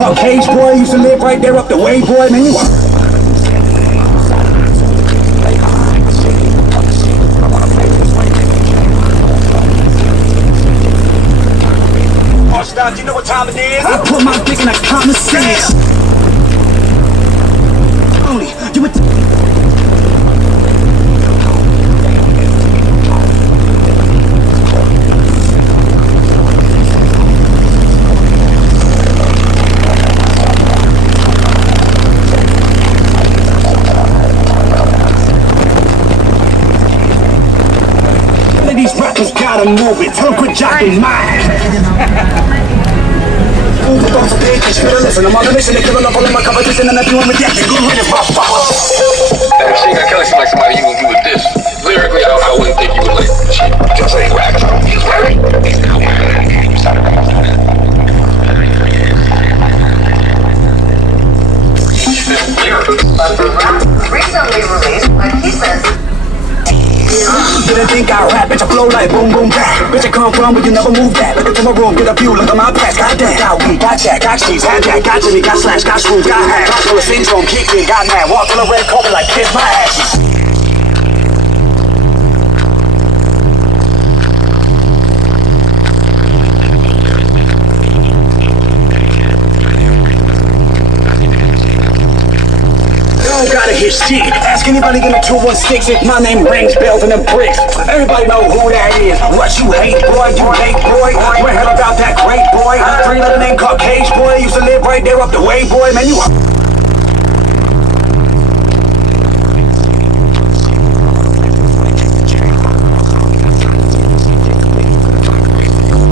Cage boy, used to live right there up the way, boy, man, you stop, you know what time it is? I put my dick in a common sense. Only you would. These rappers gotta move it. Tell them quit jocking mine. Listen, I'm on the mission to kill enough all of my competition, and if you want me, yeah, go ahead and pop. She got kind of seem like somebody you would diss. Lyrically, I wouldn't think you would like. She just ain't rap. He's wearing. But the rap recently released, like he says. Didn't think I rap, bitch, I flow like boom, boom, bap. Bitch, I come from, but you never move that. Look into my room, get a view, look at my past. Goddamn, got weed, got jack, got cheese, had jack, got Jimmy, got slash, got screws, got hack. Got full of syndrome, kicked in, got mad. Walked on the red carpet like kiss my asses. Gotta hear shit. Ask anybody in the 216 if my name rings bells and them bricks. Everybody know who that is. What you hate, boy? You hate, boy? You ain't heard about that great boy? Three-letter name called Cage boy. Used to live right there up the way, boy. Man, you.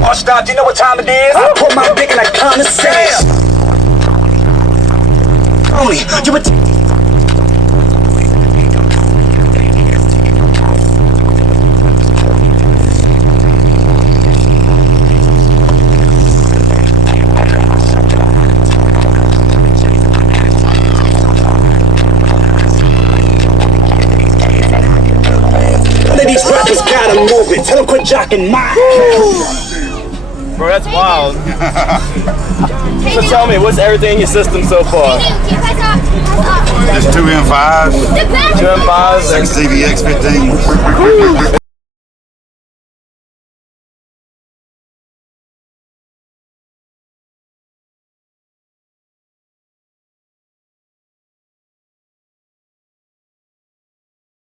Oh, stop! You know what time it is? I put my dick in a common sense. Only you would. These rappers gotta move it. Tell them quit jocking mine. Bro, that's wild. So tell me, what's everything in your system so far? Just 2 M5s, 2 M5s, 6 ZVX 15.